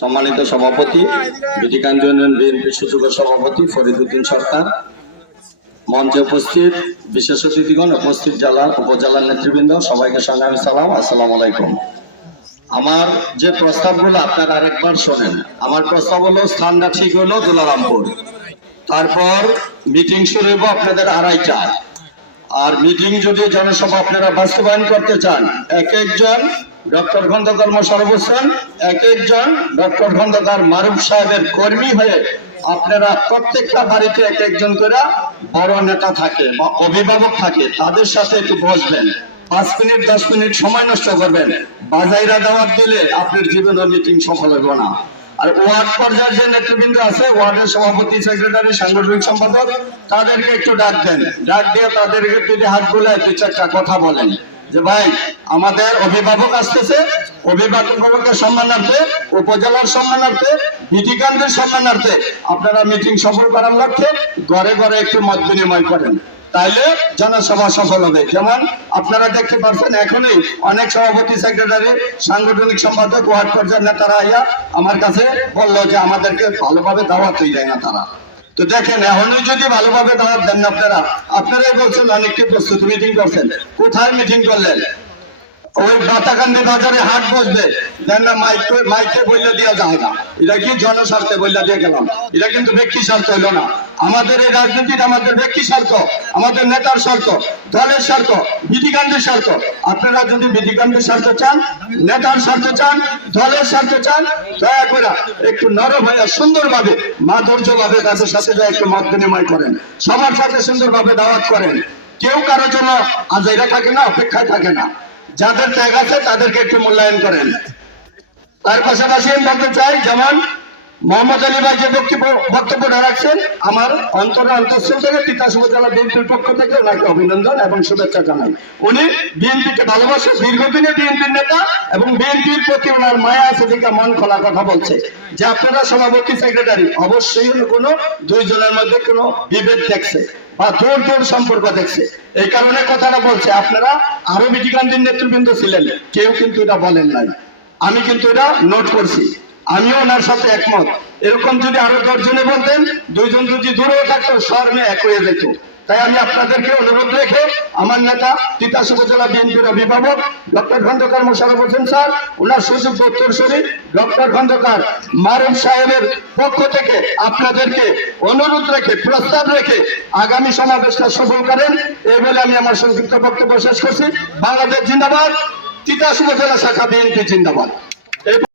সম্মানিত সভাপতি union BNP সুযোগ্য সভাপতি ফরিদুদ্দিন সরকার। মঞ্চে উপস্থিত বিশেষ অতিথিগণ, উপস্থিত জেলা উপজেলার নেতৃবৃন্দ, সবাইকে সংগ্রামী সালাম, আসসালামু আলাইকুম। আমার যে প্রস্তাবগুলো আপনারা আরেকবার শোনেন। আমার প্রস্তাব হলো, স্থানটা ঠিক হলো দুলারামপুর। তারপর মিটিং শুরু হইব আপনাদের আড়াইটায়। আর মিটিং যদি জনসভা আপনারা বাস্তবায়ন করতে চান, এক একজন ডক্টর খন্দকার মোশারফ হোসেন, এক একজন ডক্টর খন্দকার মারুফ সাহেবের কর্মী হয়ে আপনারা প্রত্যেকটা বাড়িতে এক একজন করে বড় নেতা থাকে বা অভিভাবক থাকে, তাদের সাথে একটু বসবেন। পাঁচ মিনিট, দশ মিনিট সময় নষ্ট করবেন। বাজাইরা দাওয়াত দিলে আপনার জীবনের মিটিং সফল হবে না। আর ওয়ার্ড পর্যায়ের যে নেতৃবৃন্দ আছে, ওয়ার্ডের সভাপতি, সেক্রেটারি, সাংগঠনিক সম্পাদক, তাদেরকে একটু ডাক দেন। ডাক দিয়ে তাদেরকে যদি হাত বলে দু চারটা কথা বলেন। যে ভাই, আমাদের অভিভাবক আসতেছে অভিভাবকের সম্মানার্থে, উপজেলার সম্মানার্থে বিধিকান্তের সম্মানার্থে আপনারা মিটিং সফল করার লক্ষ্যে ঘরে ঘরে একটু মত বিনিময় করেন। তাইলে জনসভা সফল হবে। যেমন আপনারা দেখতে পাচ্ছেন এখনই অনেক সভাপতি, সেক্রেটারি, সাংগঠনিক সম্পাদক, ওয়ার্ড পর্যায়ের নেতারা আইয়া আমার কাছে বলল যে, আমাদেরকে ভালোভাবে দাওয়াত হয়ে যায় না তারা। তো দেখেন, এখনই যদি ভালোভাবে দাওয়াত দেন না আপনারা, আপনারাই বলছেন, অনেককে প্রস্তুতি মিটিং করছেন। কোথায় মিটিং করলেন? ওই বাতাকান্দি বাজারে হাট বসবে। মাইকে বললে দেওয়া যায় না। এটা কি জনস্বার্থে বললে দিয়ে গেলাম? এটা কিন্তু ব্যক্তি স্বার্থ হইল না। আমাদের এই রাজনীতিটা আমাদের ব্যক্তি স্বার্থ, আমাদের নেতার স্বার্থ, দলের স্বার্থ বিধিকান্তের স্বার্থ। আপনারা যদি বিধিকান্তের স্বার্থ চান, নেতার স্বার্থ চান, দলের স্বার্থ চান, দয়া করে একটু নরম হয়ে সুন্দরভাবে মাধুর্য ভাবে তাদের সাথে যা একটু মত বিনিময় করেন। সবার সাথে সুন্দরভাবে দাওয়াত করেন। কেউ কারোর জন্য আজাইরা থাকে না, অপেক্ষায় থাকে না। যাদের ত্যাগ আছে তাদেরকে একটু মূল্যায়ন করেন। তার পাশাপাশি আমি বলতে চাই যেমন মোহাম্মদ আলী ভাই যে বক্তব্য রাখছেন, আমার অন্তর অন্তঃস্থল থেকে তিতাস উপজেলা বিএনপির পক্ষ থেকে ওনাকে অভিনন্দন এবং শুভেচ্ছা জানাই। উনি বিএনপিকে ভালোবাসে দীর্ঘদিনের বিএনপির নেতা এবং বিএনপির প্রতি ওনার মায়া আছে দেখে মন খোলা কথা বলছে। যে আপনারা সভাপতি, সেক্রেটারি, অবশ্যই কোনো দুইজনের মধ্যে কোনো বিভেদ দেখছে বা দূর দূর সম্পর্ক দেখছে। এই কারণে কথাটা বলছে, আপনারা আরও বিধিকান্তির নেতৃবৃন্দ ছিলেন, কেউ কিন্তু এটা বলেন নাই। আমি কিন্তু এটা নোট করছি। আমিও ওনার সাথে একমত। এরকম যদি আরও দশজনে বলতেন, দুইজন যদি দূরেও থাকতো স্বর্ণে এক হয়ে যেত। তাই আমি আপনাদেরকে অনুরোধ রেখে আমার নেতা, তিতাস উপজেলা বিএনপির অভিভাবক, ডক্টর খন্দকার মোশারফ হোসেন স্যার, ওনার সুযোগ উত্তরসূরি ডক্টর খন্দকার মারুফ সাহেবের পক্ষ থেকে আপনাদেরকে অনুরোধ রেখে, প্রস্তাব রেখে আগামী সমাবেশটা সফল করেন। এই বলে আমি আমার সংক্ষিপ্ত বক্তব্য শেষ করছি। বাংলাদেশ জিন্দাবাদ, তিতাস উপজেলা শাখা বিএনপি জিন্দাবাদ।